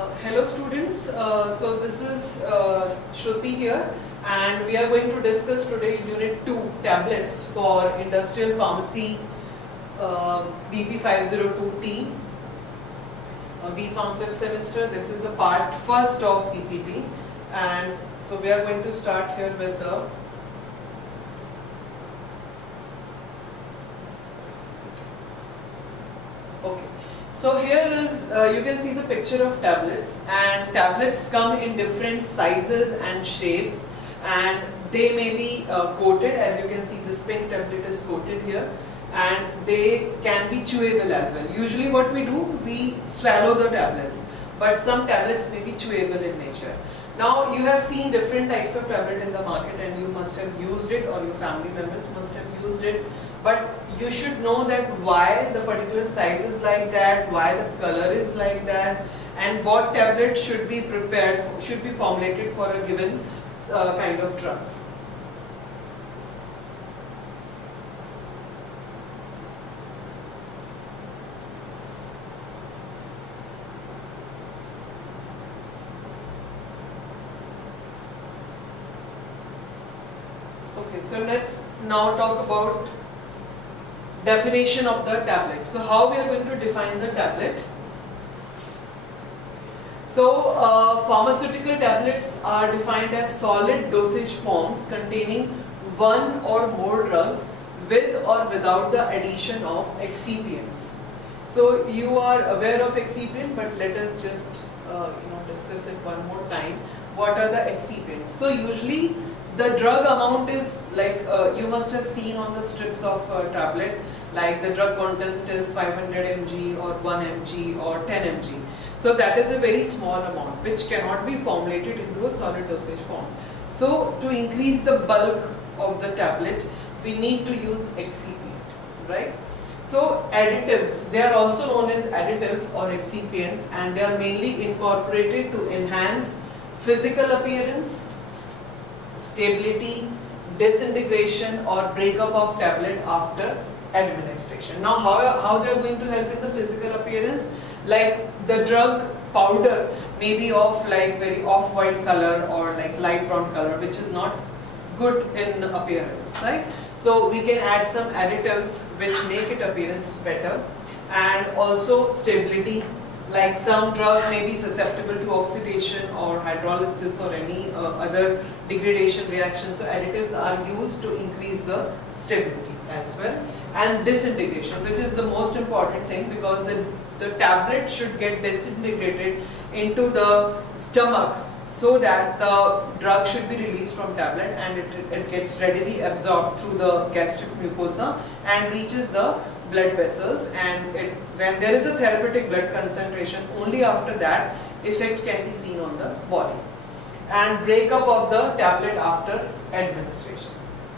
Hello students, so this is Shruti here, and we are going to discuss today Unit 2 tablets for Industrial Pharmacy BP502T, B Pharm 5th semester. This is the part first of PPT, and so we are going to start here with the okay. So here is, you can see the picture of tablets, and tablets come in different sizes and shapes, and they may be coated. As you can see, this pink tablet is coated here, and they can be chewable as well. Usually what we do, we swallow the tablets, but some tablets may be chewable in nature. Now you have seen different types of tablet in the market, and you must have used it, or your family members must have used it. But you should know that why the particular size is like that, why the color is like that, and what tablet should be prepared for, should be formulated for a given kind of drug. Okay, so let's now talk about definition of the tablet. So how we are going to define the tablet? So pharmaceutical tablets are defined as solid dosage forms containing one or more drugs with or without the addition of excipients. So you are aware of excipient, but let us just discuss it one more time. What are the excipients? So usually the drug amount is like you must have seen on the strips of tablet, like the drug content is 500 mg or 1 mg or 10 mg. So that is a very small amount which cannot be formulated into a solid dosage form. So to increase the bulk of the tablet, we need to use excipient, right? So additives, they are also known as additives or excipients, and they are mainly incorporated to enhance physical appearance, stability, disintegration or breakup of tablet after administration. Now how they are going to help in the physical appearance? Like the drug powder may be of like very off-white color or like light brown color, which is not good in appearance, right? So we can add some additives which make it appearance better, and also stability. Like some drug may be susceptible to oxidation or hydrolysis or any other degradation reaction. So additives are used to increase the stability as well. And disintegration, which is the most important thing, because the tablet should get disintegrated into the stomach so that the drug should be released from tablet, and it gets readily absorbed through the gastric mucosa and reaches the blood vessels, and when there is a therapeutic blood concentration, only after that effect can be seen on the body. And breakup of the tablet after administration,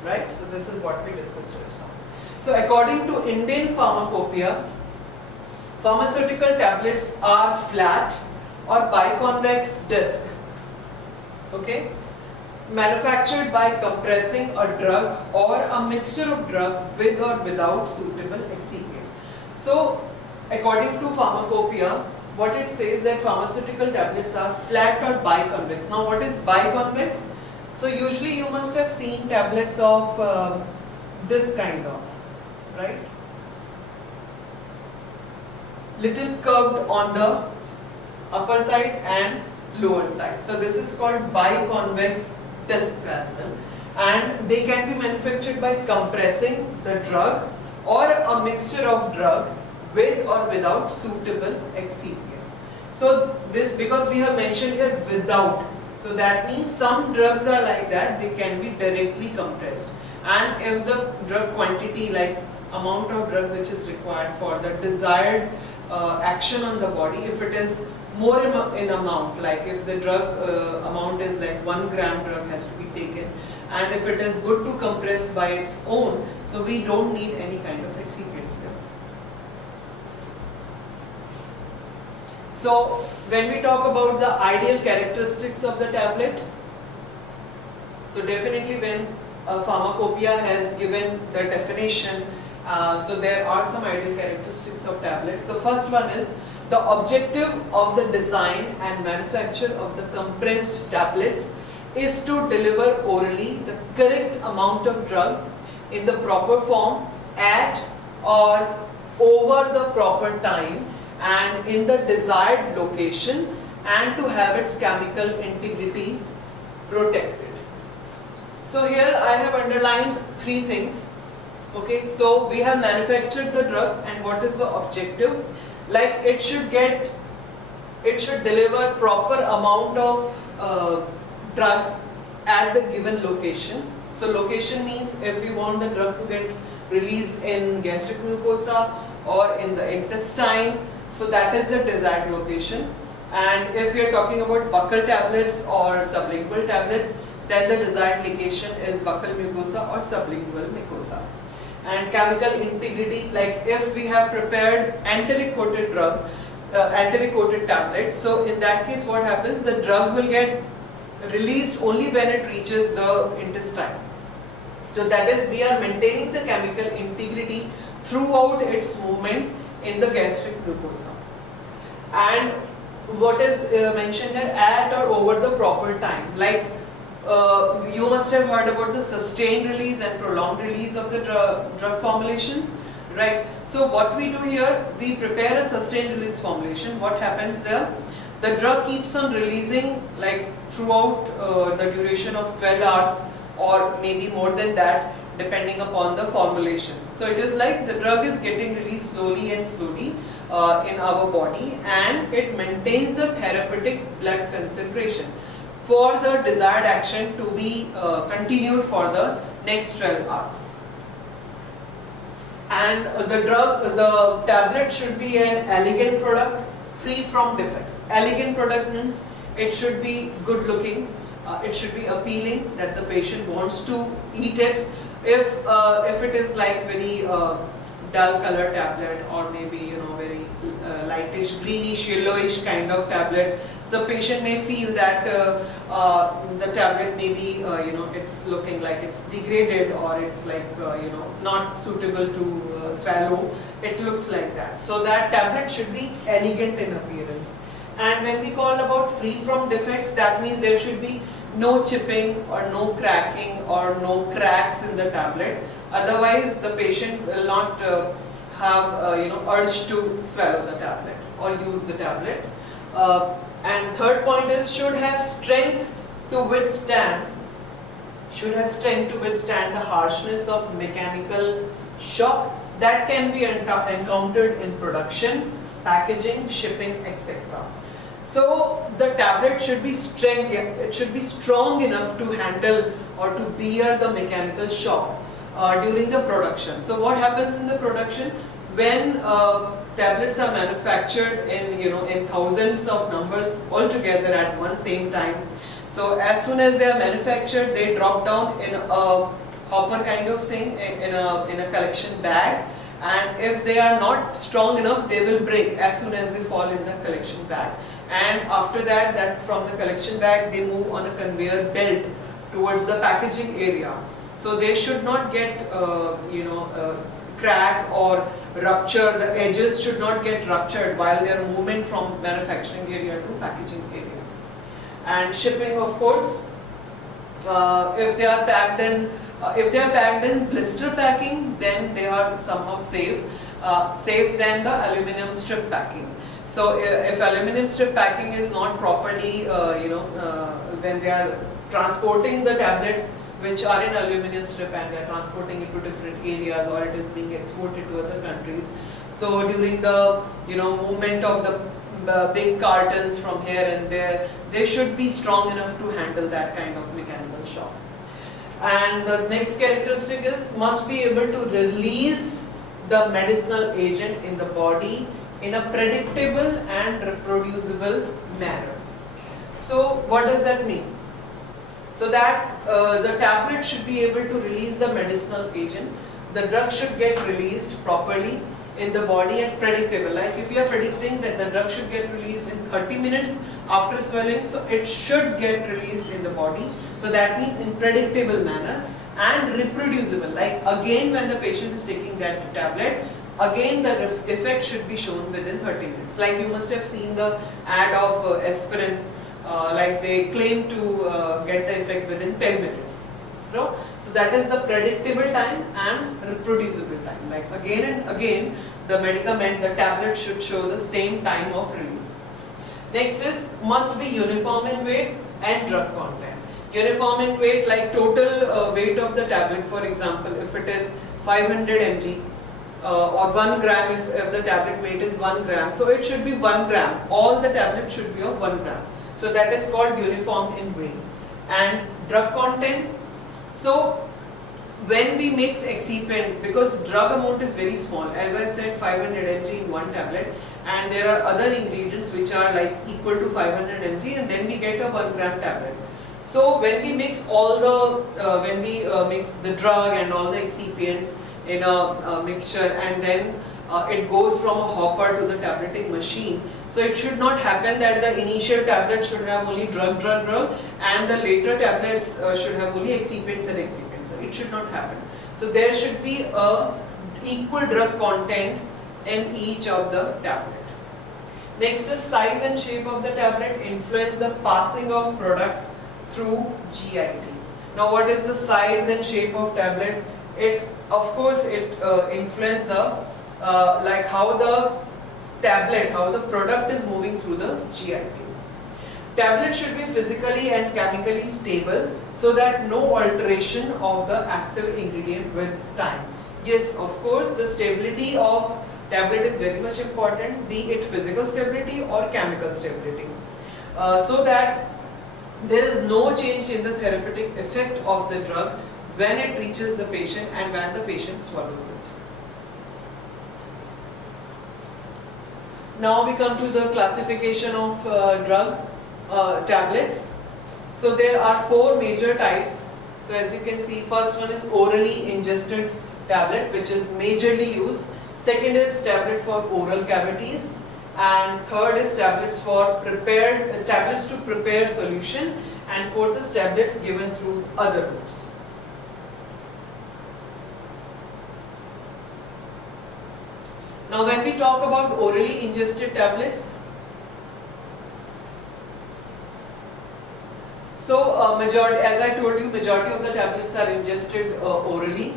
right? So this is what we discussed just now. So according to Indian Pharmacopoeia, pharmaceutical tablets are flat or biconvex disc, okay, manufactured by compressing a drug or a mixture of drug with or without suitable excipient. So according to Pharmacopoeia, what it says that pharmaceutical tablets are flat or biconvex. Now what is biconvex? So usually you must have seen tablets of this kind of, right? Little curved on the upper side and lower side. So this is called biconvex discs as well, and they can be manufactured by compressing the drug or a mixture of drug with or without suitable excipient. So this, because we have mentioned here without, so that means some drugs are like that, they can be directly compressed, and if the drug quantity, like amount of drug which is required for the desired action on the body, if it is more in amount, like if the drug amount is like 1 gram drug has to be taken, and if it is good to compress by its own, so we don't need any kind of excipients here. So when we talk about the ideal characteristics of the tablet, so definitely when Pharmacopoeia has given the definition, so there are some ideal characteristics of tablet. The first one is the objective of the design and manufacture of the compressed tablets is to deliver orally the correct amount of drug in the proper form at or over the proper time and in the desired location, and to have its chemical integrity protected. So here I have underlined 3 things. Okay, so we have manufactured the drug, and what is the objective? Like it should deliver proper amount of drug at the given location. So location means if we want the drug to get released in gastric mucosa or in the intestine, so that is the desired location. And if we are talking about buccal tablets or sublingual tablets, then the desired location is buccal mucosa or sublingual mucosa. And chemical integrity, like if we have prepared enteric coated drug, enteric coated tablet, so in that case what happens, the drug will get released only when it reaches the intestine. So that is, we are maintaining the chemical integrity throughout its movement in the gastric mucosa. And what is mentioned here, at or over the proper time, like you must have heard about the sustained release and prolonged release of the drug formulations, right? So what we do here, we prepare a sustained release formulation. What happens there? The drug keeps on releasing like throughout the duration of 12 hours or maybe more than that, depending upon the formulation. So it is like the drug is getting released slowly and slowly in our body, and it maintains the therapeutic blood concentration for the desired action to be continued for the next 12 hours. And the tablet should be an elegant product, free from defects. Elegant product means it should be good looking, it should be appealing, that the patient wants to eat it. If it is like very dull color tablet, or maybe very lightish, greenish, yellowish kind of tablet, so patient may feel that the tablet may be it's looking like it's degraded, or it's like not suitable to swallow. It looks like that. So that tablet should be elegant in appearance. And when we call about free from defects, that means there should be no chipping or no cracking or no cracks in the tablet. Otherwise, the patient will not have urge to swallow the tablet or use the tablet. And third point is, should have strength to withstand the harshness of mechanical shock that can be encountered in production, packaging, shipping, etc. So the tablet should be strong enough to handle or to bear the mechanical shock during the production. So what happens in the production, when tablets are manufactured in thousands of numbers all together at one same time. So as soon as they are manufactured, they drop down in a hopper kind of thing, in a collection bag. And if they are not strong enough, they will break as soon as they fall in the collection bag. And after that, from the collection bag, they move on a conveyor belt towards the packaging area. So they should not get crack or rupture. The edges should not get ruptured while their movement from manufacturing area to packaging area. And shipping, of course, if they are packed in blister packing, then they are somehow safe than the aluminum strip packing. So if aluminum strip packing is not properly, when they are transporting the tablets which are in aluminum strip and they are transporting it to different areas, or it is being exported to other countries. So during the movement of the big cartons from here and there, they should be strong enough to handle that kind of mechanical shock. And the next characteristic is, must be able to release the medicinal agent in the body in a predictable and reproducible manner. So what does that mean? So that the tablet should be able to release the medicinal agent. The drug should get released properly in the body and predictable. Like if you are predicting that the drug should get released in 30 minutes after swallowing, so it should get released in the body. So that means in predictable manner and reproducible. Like again, when the patient is taking that tablet, again the effect should be shown within 30 minutes. Like you must have seen the ad of aspirin, like they claim to get the effect within 10 minutes. So that is the predictable time and reproducible time. Like again and again, the medicament, the tablet should show the same time of release. Next is must be uniform in weight and drug content. Uniform in weight, like total weight of the tablet, for example, if it is 500 mg or 1 gram, if the tablet weight is 1 gram, so it should be 1 gram. All the tablets should be of 1 gram. So that is called uniform in weight. And drug content, so when we mix excipient, because drug amount is very small, as I said 500 mg in one tablet, and there are other ingredients which are like equal to 500 mg, and then we get a 1 gram tablet. So when we mix all the, mix the drug and all the excipients in a mixture, and then it goes from a hopper to the tableting machine. So it should not happen that the initial tablet should have only drug, and the later tablets should have only excipients and excipients. So it should not happen. So there should be a equal drug content in each of the tablet. Next is size and shape of the tablet influence the passing of product through GIT. Now what is the size and shape of tablet? It, of course, it influences the like how the tablet, how the product is moving through the GIT. Tablet should be physically and chemically stable so that no alteration of the active ingredient with time. Yes, of course, the stability of tablet is very much important, be it physical stability or chemical stability, so that there is no change in the therapeutic effect of the drug when it reaches the patient and when the patient swallows it. Now we come to the classification of drug tablets. So there are 4 major types. So as you can see, first one is orally ingested tablet, which is majorly used. Second is tablet for oral cavities, and third is tablets for tablets to prepare solution, and fourth is tablets given through other routes. Now when we talk about orally ingested tablets, so majority, as I told you, majority of the tablets are ingested orally,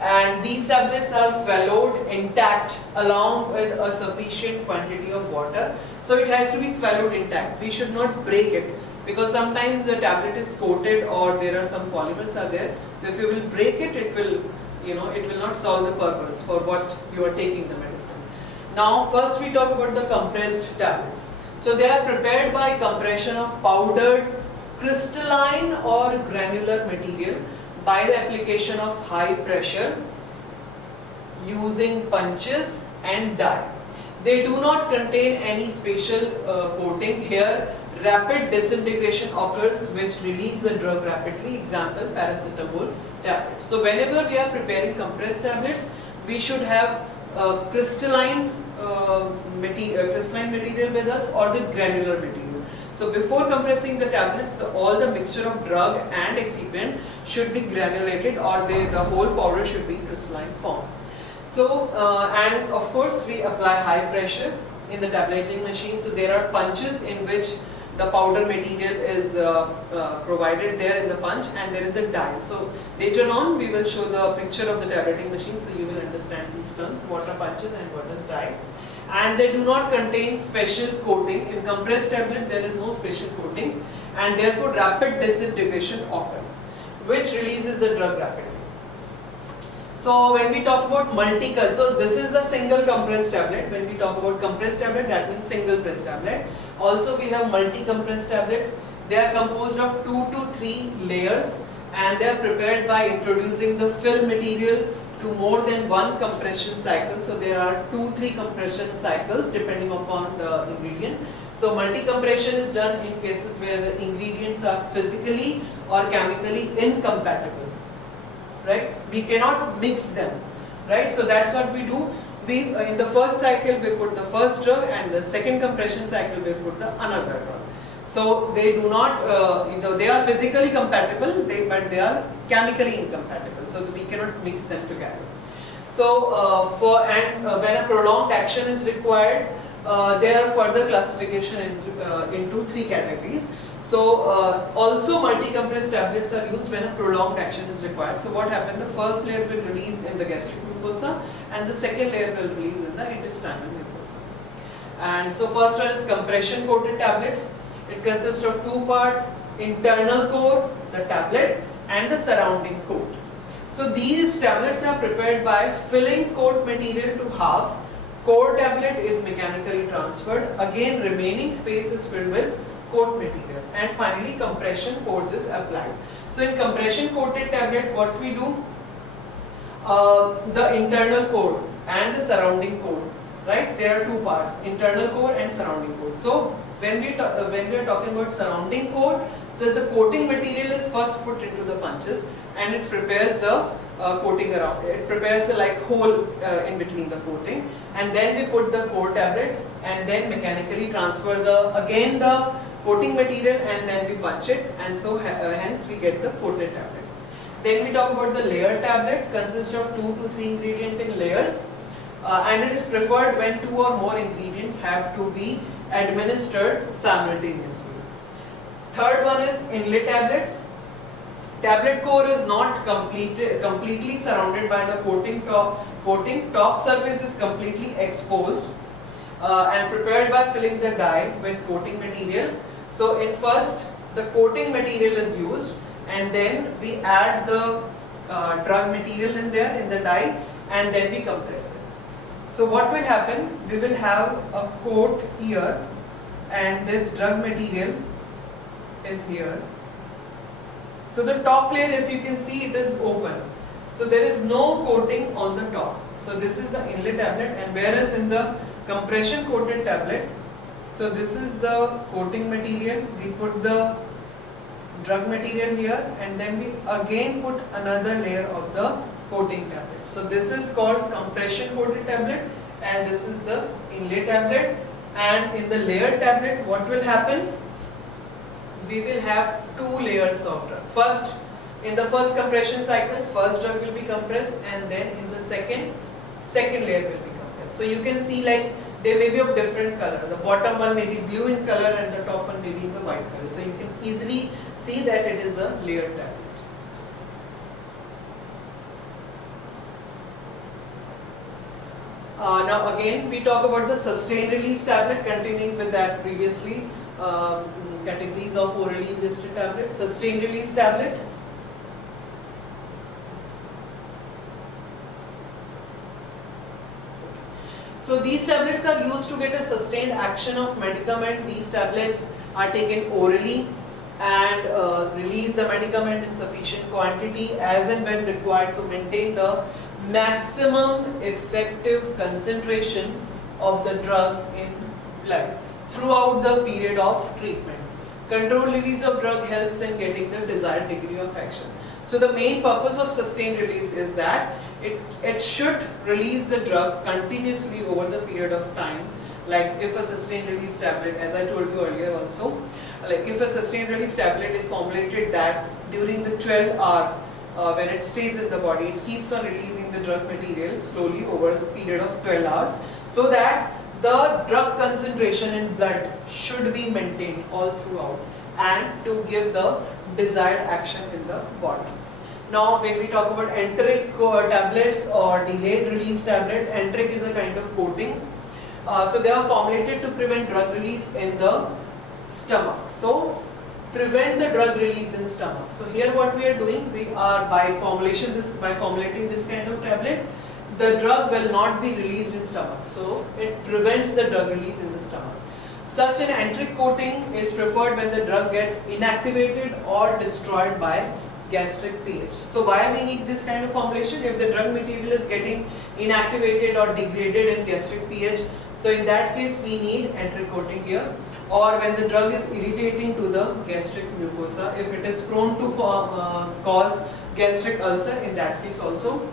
and these tablets are swallowed intact along with a sufficient quantity of water. So it has to be swallowed intact. We should not break it, because sometimes the tablet is coated or there are some polymers are there. So if you will break it, it will, it will not solve the purpose for what you are taking the medicine. Now first we talk about the compressed tablets. So they are prepared by compression of powdered crystalline or granular material by the application of high pressure using punches and dye. They do not contain any special coating. Here rapid disintegration occurs which release the drug rapidly, example paracetamol tablets. So whenever we are preparing compressed tablets, we should have crystalline material with us or the granular material. So before compressing the tablets, all the mixture of drug and excipient should be granulated, or the whole powder should be crystalline form. So and of course we apply high pressure in the tableting machine. So there are punches in which the powder material is provided there in the punch, and there is a dye. So later on we will show the picture of the tableting machine, so you will understand these terms, what are punches and what is dye. And they do not contain special coating. In compressed tablet there is no special coating, and therefore rapid disintegration occurs, which releases the drug rapidly. So when we talk about multi-cut, so this is a single compressed tablet. When we talk about compressed tablet, that means single press tablet. Also we have multi-compressed tablets. They are composed of 2 to 3 layers, and they are prepared by introducing the film material to more than one compression cycle. So there are 2-3 compression cycles depending upon the ingredient. So multi-compression is done in cases where the ingredients are physically or chemically incompatible. Right? We cannot mix them. Right? So that's what we do. We in the first cycle we put the first drug, and the second compression cycle we put the another drug. So they do not, they are physically compatible, but they are chemically incompatible. So we cannot mix them together. So when a prolonged action is required, there are further classification into three categories. So also multi-compressed tablets are used when a prolonged action is required. So what happens? The first layer will release in the gastric mucosa and the second layer will release in the intestinal mucosa. And so first one is compression coated tablets. It consists of two parts: internal core, the tablet, and the surrounding coat. So these tablets are prepared by filling coat material to half. Core tablet is mechanically transferred. Again, remaining space is filled with coat material, and finally compression force is applied. So in compression coated tablet, what we do, the internal core and the surrounding core, right? There are two parts: internal core and surrounding core. So when we are talking about surrounding core, so the coating material is first put into the punches and it prepares the coating around it. It prepares a like hole in between the coating, and then we put the core tablet and then mechanically transfer the coating material, and then we punch it, and so hence we get the coated tablet. Then we talk about the layer tablet. Consists of 2 to 3 ingredients in layers, and it is preferred when 2 or more ingredients have to be administered simultaneously. Third one is inlet tablets. Tablet core is not completely surrounded by the coating. Top surface is completely exposed and prepared by filling the die with coating material. So in first the coating material is used, and then we add the drug material in there in the die, and then we compress it. So what will happen? We will have a coat here, and this drug material is here. So the top layer, if you can see, it is open. So there is no coating on the top. So this is the inlet tablet, and whereas in the compression coated tablet, so this is the coating material, we put the drug material here, and then we again put another layer of the coating tablet. So this is called compression coated tablet, and this is the inlet tablet. And in the layered tablet, what will happen? We will have 2 layers of drug. First, in the first compression cycle, first drug will be compressed, and then in the second layer will be compressed. So you can see like they may be of different color. The bottom one may be blue in color and the top one may be in the white color. So you can easily see that it is a layered tablet. Now again we talk about the sustained release tablet, continuing with that previously. Categories of orally ingested tablet. Sustained release tablet. So these tablets are used to get a sustained action of medicament. These tablets are taken orally and release the medicament in sufficient quantity as and when required to maintain the maximum effective concentration of the drug in blood throughout the period of treatment. Controlled release of drug helps in getting the desired degree of action. So the main purpose of sustained release is that it should release the drug continuously over the period of time. Like if a sustained release tablet, as I told you earlier also, like if a sustained release tablet is formulated that during the 12 hour when it stays in the body, it keeps on releasing the drug material slowly over the period of 12 hours, so that the drug concentration in blood should be maintained all throughout and to give the desired action in the body. Now when we talk about enteric tablets or delayed release tablet, enteric is a kind of coating. So they are formulated to prevent drug release in the stomach. So prevent the drug release in stomach. So here what we are doing, we are by formulating this kind of tablet, the drug will not be released in stomach. So it prevents the drug release in the stomach. Such an enteric coating is preferred when the drug gets inactivated or destroyed by gastric pH. So why we need this kind of formulation? If the drug material is getting inactivated or degraded in gastric pH, so in that case we need enteric coating here. Or when the drug is irritating to the gastric mucosa, if it is prone to cause gastric ulcer, in that case also.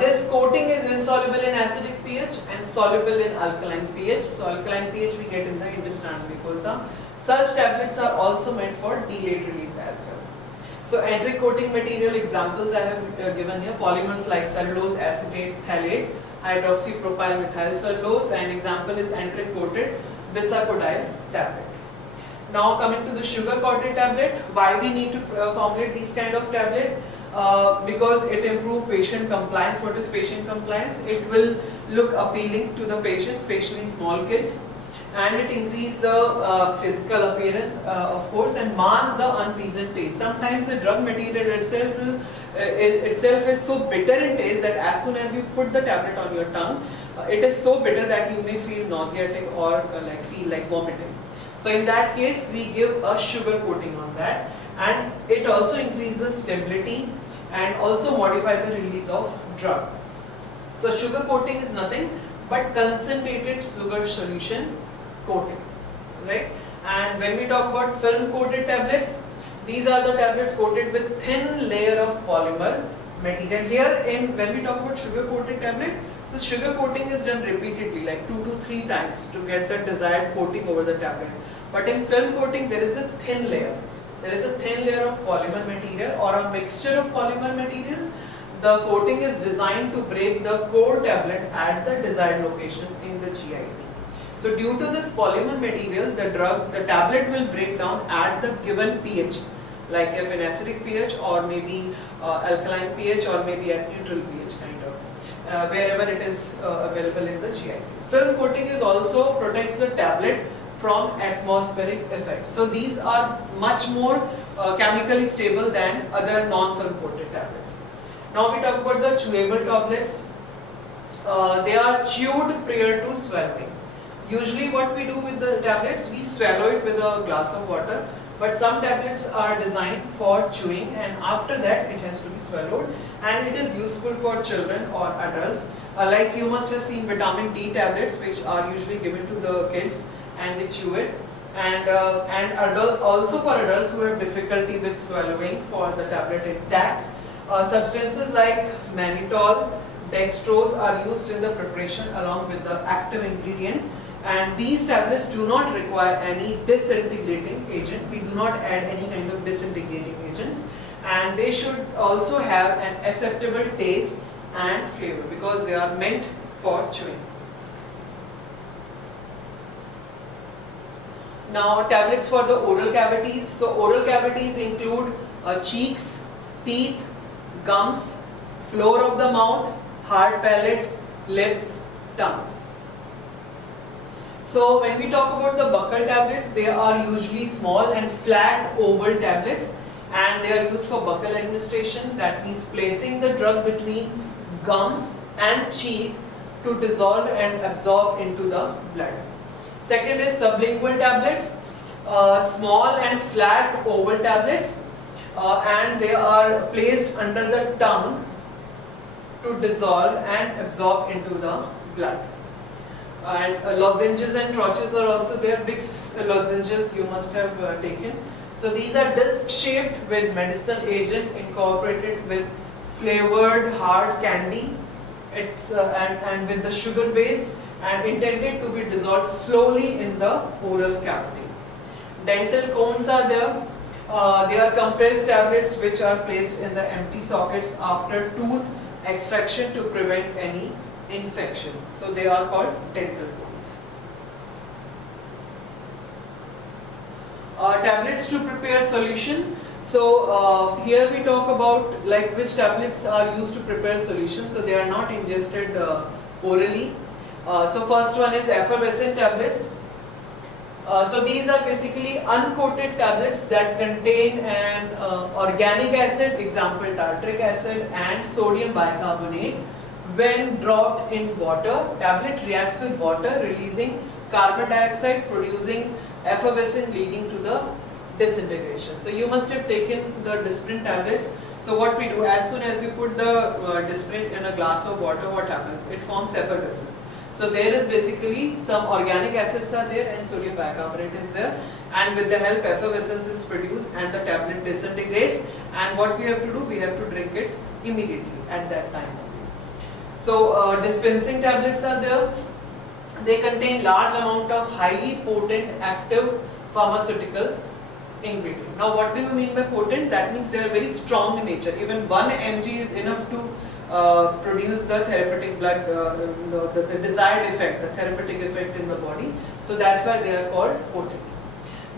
This coating is insoluble in acidic pH and soluble in alkaline pH. So alkaline pH we get in the intestinal mucosa. Such tablets are also meant for delayed release as well. So entry coating material examples I have given here: polymers like cellulose, acetate, phthalate, hydroxypropyl methyl cellulose, and example is entry coated bisacodyl tablet. Now coming to the sugar coated tablet, why we need to formulate these kind of tablet? Because it improves patient compliance. What is patient compliance? It will look appealing to the patient, especially small kids, and it increases the physical appearance, of course, and masks the unpleasant taste. Sometimes the drug material itself is so bitter in taste that as soon as you put the tablet on your tongue, it is so bitter that you may feel nauseatic or feel like vomiting. So in that case, we give a sugar coating on that, and it also increases stability and also modify the release of drug. So sugar coating is nothing but concentrated sugar solution coating, right? And when we talk about film coated tablets, these are the tablets coated with thin layer of polymer material. Here when we talk about sugar coated tablet, so sugar coating is done repeatedly, like 2 to 3 times to get the desired coating over the tablet. But in film coating, there is a thin layer. There is a thin layer of polymer material or a mixture of polymer material. The coating is designed to break the core tablet at the desired location in the GIT. So due to this polymer material, the tablet will break down at the given pH, like if an acidic pH or maybe alkaline pH or maybe at neutral pH kind of, wherever it is available in the GIT. Film coating is also protects the tablet from atmospheric effects. So these are much more chemically stable than other non-film coated tablets. Now we talk about the chewable tablets. They are chewed prior to swallowing. Usually what we do with the tablets, we swallow it with a glass of water, but some tablets are designed for chewing, and after that it has to be swallowed, and it is useful for children or adults. Like you must have seen vitamin D tablets, which are usually given to the kids and they chew it, and also for adults who have difficulty with swallowing for the tablet intact. Substances like mannitol, dextrose are used in the preparation along with the active ingredient, and these tablets do not require any disintegrating agent. We do not add any kind of disintegrating agents, and they should also have an acceptable taste and flavor because they are meant for chewing. Now tablets for the oral cavities. So oral cavities include cheeks, teeth, gums, floor of the mouth, hard palate, lips, tongue. So when we talk about the buccal tablets, they are usually small and flat oval tablets, and they are used for buccal administration. That means placing the drug between gums and cheek to dissolve and absorb into the blood. Second is sublingual tablets, small and flat oval tablets, and they are placed under the tongue to dissolve and absorb into the blood. And lozenges and troches are also there. Vicks lozenges you must have taken. So these are disc shaped with medicinal agent incorporated with flavored hard candy. It's and with the sugar base, and intended to be dissolved slowly in the oral cavity. Dental cones are there. They are compressed tablets which are placed in the empty sockets after tooth extraction to prevent any infection. So they are called dental cones. Tablets to prepare solution. So here we talk about like which tablets are used to prepare solution. So they are not ingested orally. So first one is effervescent tablets. So these are basically uncoated tablets that contain an organic acid, example tartaric acid, and sodium bicarbonate. When dropped in water, tablet reacts with water, releasing carbon dioxide, producing effervescent, leading to the disintegration. So you must have taken the Disprin tablets. So what we do, as soon as we put the Disprin in a glass of water, what happens? It forms effervescence. So there is basically some organic acids are there and sodium bicarbonate is there, and with the help effervescence is produced and the tablet disintegrates, and what we have to do, we have to drink it immediately at that time. So dispensing tablets are there. They contain large amount of highly potent active pharmaceutical ingredient. Now what do you mean by potent? That means they are very strong in nature. Even 1 mg is enough to produce the therapeutic blood, the desired effect, the therapeutic effect in the body. So that's why they are called potent.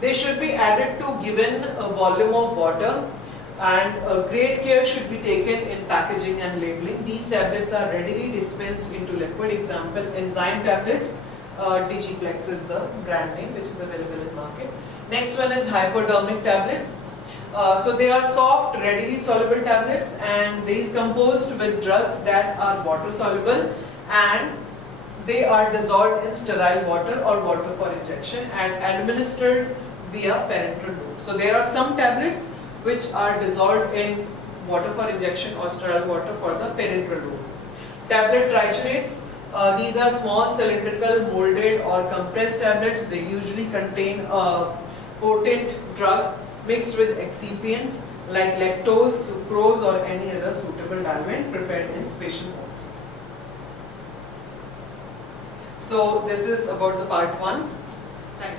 They should be added to given a volume of water, and great care should be taken in packaging and labeling. These tablets are readily dispensed into liquid. Example, enzyme tablets. Digiplex is the brand name which is available in market. Next one is hypodermic tablets. So they are soft, readily soluble tablets, and these composed with drugs that are water soluble, and they are dissolved in sterile water or water for injection and administered via parenteral route. So there are some tablets which are dissolved in water for injection or sterile water for the parenteral route. Tablet trichonates. These are small cylindrical molded or compressed tablets. They usually contain a potent drug mixed with excipients like lactose, sucrose or any other suitable diluent prepared in special molds. So this is about the part 1. Thank you.